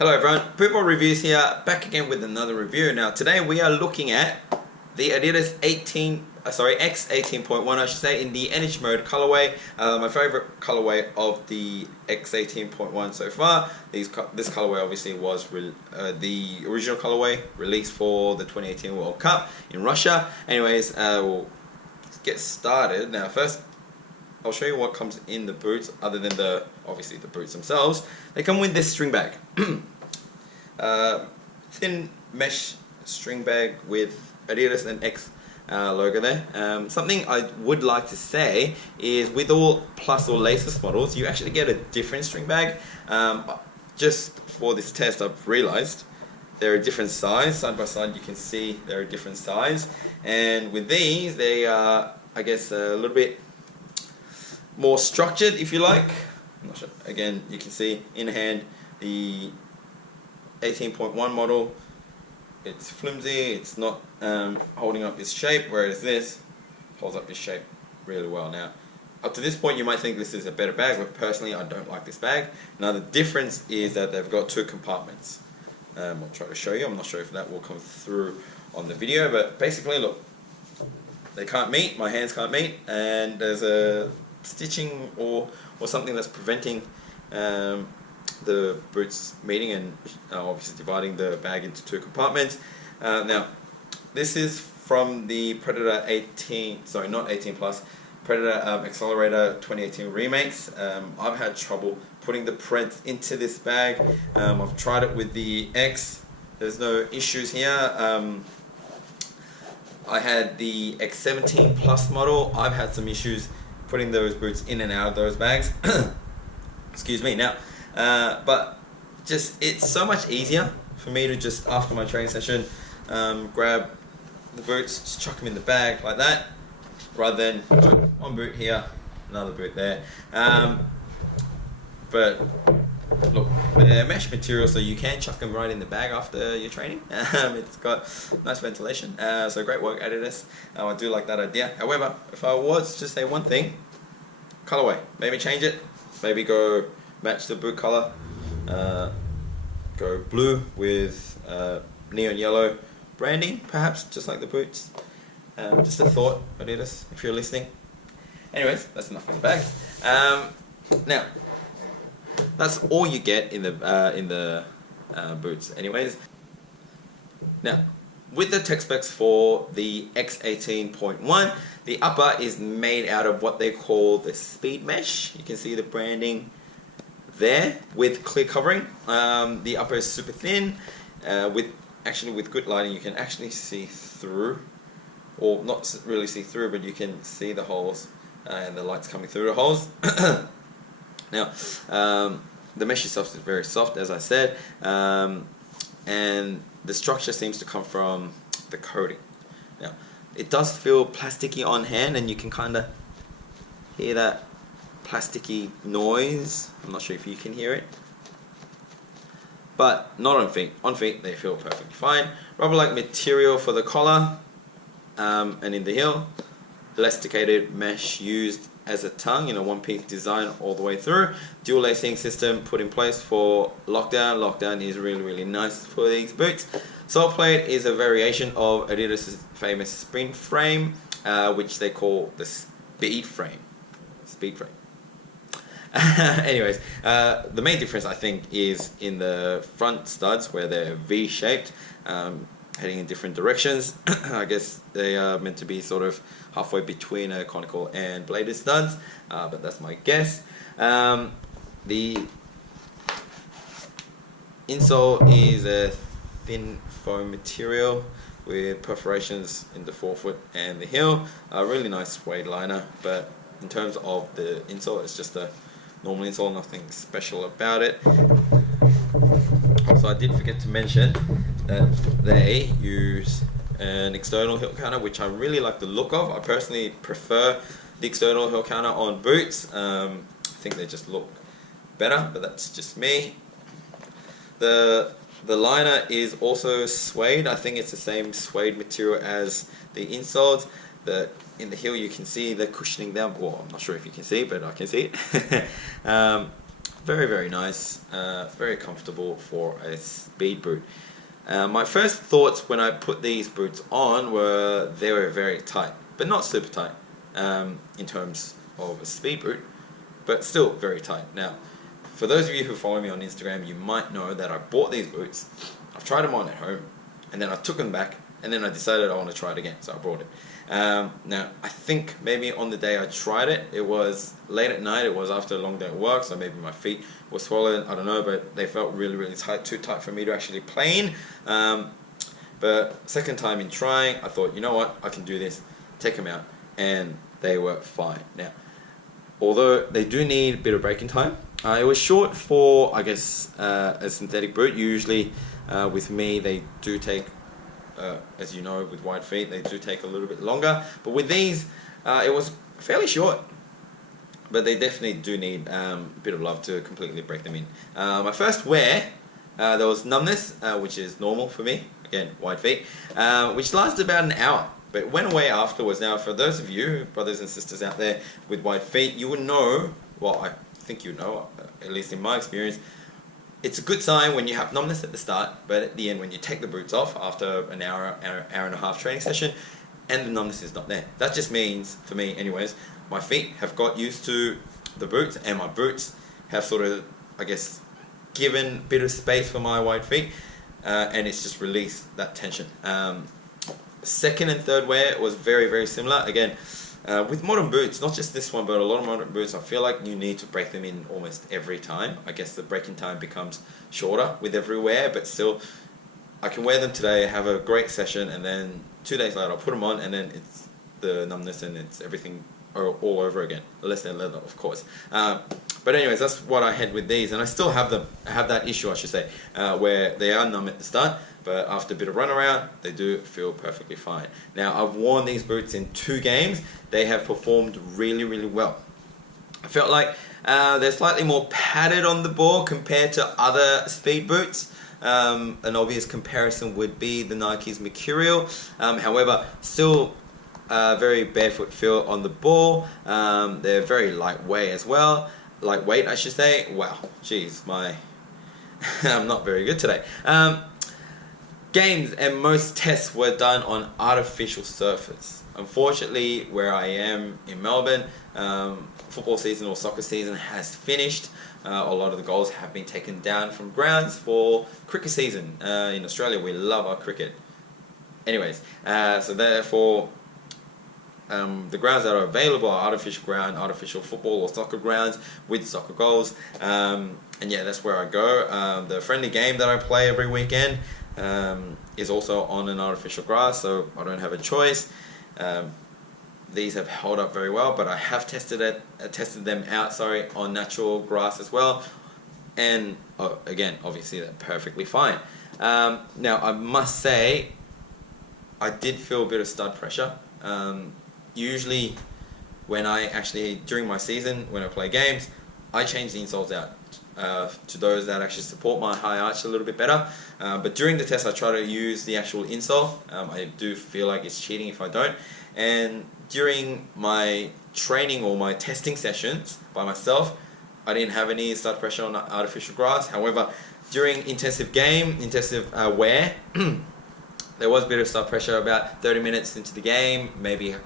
Hello everyone, bootbot Reviews here, back again with another review. Now today we are looking at the Adidas X 18.1 I should say, in the Energy Mode colorway. My favorite colorway of the X 18.1 so far. This colorway obviously was the original colorway released for the 2018 World Cup in Russia. Anyways, we'll get started. Now first, I'll show you what comes in the boots, other than obviously the boots themselves. They come with this string bag. Thin mesh string bag with Adidas and X logo there. Something I would like to say is with all plus or laceless models, you actually get a different string bag. Just for this test, I've realized they're a different size. Side by side you can see they're a different size. And with these, they are, I guess, a little bit more structured, if you like. I'm not sure. Again, you can see in hand the 18.1 model. It's flimsy, it's not holding up its shape, whereas this holds up its shape really well. Now, up to this point you might think this is a better bag, but personally I don't like this bag. Now the difference is that they've got two compartments. I'll try to show you. I'm not sure if that will come through on the video, but basically look, they can't meet, my hands can't meet, and there's a stitching or something that's preventing the boots meeting and obviously dividing the bag into two compartments. Now this is from the Predator 18, sorry not 18 plus, Predator Accelerator 2018 remakes. I've had trouble putting the Pred into this bag. I've tried it with the X, there's no issues here. I had the X17 plus model, I've had some issues putting those boots in and out of those bags. Excuse me. Now, but just it's so much easier for me to just, after my training session, grab the boots, just chuck them in the bag like that, rather than one boot here, another boot there. But look, they're mesh material, so you can chuck them right in the bag after your training. It's got nice ventilation, so great work, Adidas. I do like that idea. However, if I was to say one thing, colorway, maybe change it, maybe go match the boot color, go blue with neon yellow branding, perhaps, just like the boots. Just a thought, Adidas, if you're listening. Anyways, that's enough in the bag. Now, that's all you get in the boots. Anyways, now with the tech specs for the X 18.1, the upper is made out of what they call the speed mesh. You can see the branding there with clear covering. The upper is super thin. With good lighting, you can actually see through, or not really see through, but you can see the holes and the light's coming through the holes. Now, the mesh itself is very soft, as I said, and the structure seems to come from the coating. Now, it does feel plasticky on hand, and you can kind of hear that plasticky noise. I'm not sure if you can hear it, but not on feet. On feet, they feel perfectly fine. Rubber-like material for the collar, and in the heel, elasticated mesh used as a tongue in a one-piece design all the way through. Dual lacing system put in place for lockdown. Lockdown is really nice for these boots. Sole plate is a variation of Adidas' famous sprint frame, which they call the speed frame. Anyways, the main difference I think is in the front studs, where they're V-shaped, heading in different directions. I guess they are meant to be sort of halfway between a conical and bladed studs, but that's my guess. The insole is a thin foam material with perforations in the forefoot and the heel. A really nice suede liner, but in terms of the insole, it's just a normal insole, nothing special about it. So I did forget to mention that they use an external heel counter, which I really like the look of. I personally prefer the external heel counter on boots. I think they just look better, but that's just me. The liner is also suede. I think it's the same suede material as the insoles. In the heel you can see the cushioning down. Well, I'm not sure if you can see, but I can see it. Very, very nice. Very comfortable for a speed boot. My first thoughts when I put these boots on were they were very tight, but not super tight in terms of a speed boot, but still very tight. Now, for those of you who follow me on Instagram, you might know that I bought these boots, I've tried them on at home, and then I took them back, and then I decided I want to try it again, so I brought it. Now, I think maybe on the day I tried it, it was late at night, it was after a long day at work, so maybe my feet were swollen, I don't know, but they felt really, really tight, too tight for me to actually play in. But second time in trying, I thought, you know what, I can do this, take them out, and they were fine. Now, although they do need a bit of breaking time, it was short for, I guess, a synthetic boot. Usually with me, they do take, as you know, with wide feet, they do take a little bit longer. But with these, it was fairly short. But they definitely do need a bit of love to completely break them in. My first wear, there was numbness, which is normal for me. Again, wide feet, which lasted about an hour. But it went away afterwards. Now, for those of you, brothers and sisters out there with wide feet, you would know, well, I think you know, at least in my experience, it's a good sign when you have numbness at the start, but at the end when you take the boots off after an hour and a half training session, and the numbness is not there. That just means, for me anyways, my feet have got used to the boots, and my boots have sort of, I guess, given a bit of space for my wide feet, and it's just released that tension. Second and third wear was very, very similar. Again, with modern boots, not just this one, but a lot of modern boots, I feel like you need to break them in almost every time. I guess the breaking time becomes shorter with every wear, but still, I can wear them today, have a great session, and then 2 days later I'll put them on, and then it's the numbness and it's everything all over again. Less than leather, of course. But anyways, that's what I had with these, and I still have them. I have that issue, I should say, where they are numb at the start, but after a bit of run around, they do feel perfectly fine. Now, I've worn these boots in 2 games. They have performed really, really well. I felt like they're slightly more padded on the ball compared to other speed boots. An obvious comparison would be the Nike's Mercurial. However, still very barefoot feel on the ball. They're very lightweight as well. Lightweight, I should say. Wow, geez, I'm not very good today. Games and most tests were done on artificial surface. Unfortunately, where I am in Melbourne, football season or soccer season has finished. A lot of the goals have been taken down from grounds for cricket season. In Australia, we love our cricket. Anyways, so therefore, the grounds that are available are artificial ground, artificial football or soccer grounds with soccer goals. And yeah, that's where I go. The friendly game that I play every weekend is also on an artificial grass, so I don't have a choice. These have held up very well, but I have tested them out, on natural grass as well, and again, obviously they're perfectly fine. Now, I must say, I did feel a bit of stud pressure. Usually, during my season, when I play games, I change the insoles out to those that actually support my high arch a little bit better. But during the test, I try to use the actual insole. I do feel like it's cheating if I don't. And during my training or my testing sessions by myself, I didn't have any stud pressure on artificial grass. However, during intensive wear, there was a bit of stud pressure about 30 minutes into the game, maybe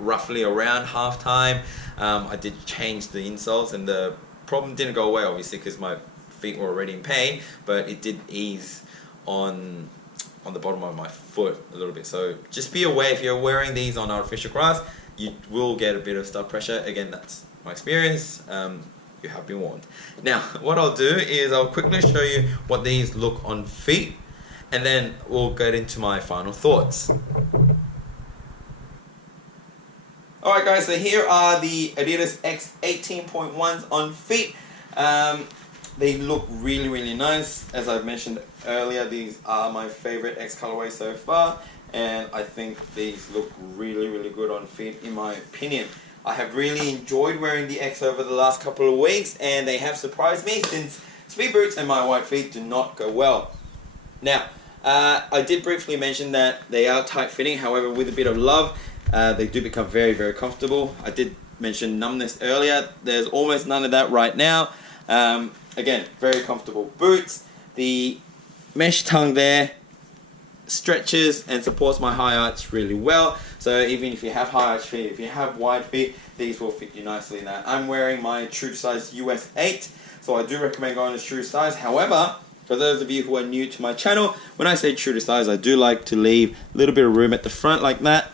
roughly around half time. I did change the insoles, and the problem didn't go away, obviously, because my feet were already in pain, but it did ease on the bottom of my foot a little bit. So just be aware, if you're wearing these on artificial grass, you will get a bit of stud pressure. Again, that's my experience. You have been warned. Now, what I'll do is I'll quickly show you what these look on feet, and then we'll get into my final thoughts. Alright guys, so here are the Adidas X 18.1s on feet. They look really, really nice. As I've mentioned earlier, these are my favorite X colorway so far, and I think these look really, really good on feet in my opinion. I have really enjoyed wearing the X over the last couple of weeks, and they have surprised me since speed boots and my wide feet do not go well. Now, I did briefly mention that they are tight fitting, however with a bit of love, they do become very, very comfortable. I did mention numbness earlier. There's almost none of that right now. again, very comfortable boots. The mesh tongue there stretches and supports my high arch really well. So even if you have high arch feet, if you have wide feet, these will fit you nicely. Now I'm wearing my true to size US 8, so I do recommend going to true to size. However, for those of you who are new to my channel, when I say true to size, I do like to leave a little bit of room at the front like that.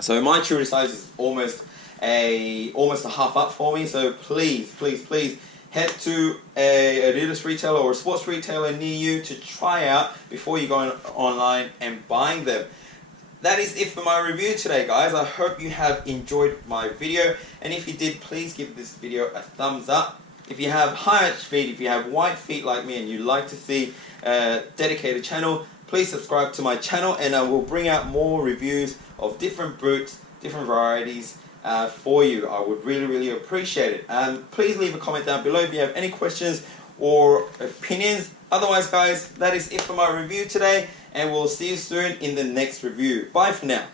So my true to size is almost a half up for me. So please, please, please head to a Adidas retailer or a sports retailer near you to try out before you go online and buying them. That is it for my review today, guys. I hope you have enjoyed my video, and if you did, please give this video a thumbs up. If you have high arch feet, if you have wide feet like me and you like to see a dedicated channel, please subscribe to my channel, and I will bring out more reviews of different boots, different varieties for you. I would really, really appreciate it. Please leave a comment down below if you have any questions or opinions. Otherwise, guys, that is it for my review today, and we'll see you soon in the next review. Bye for now.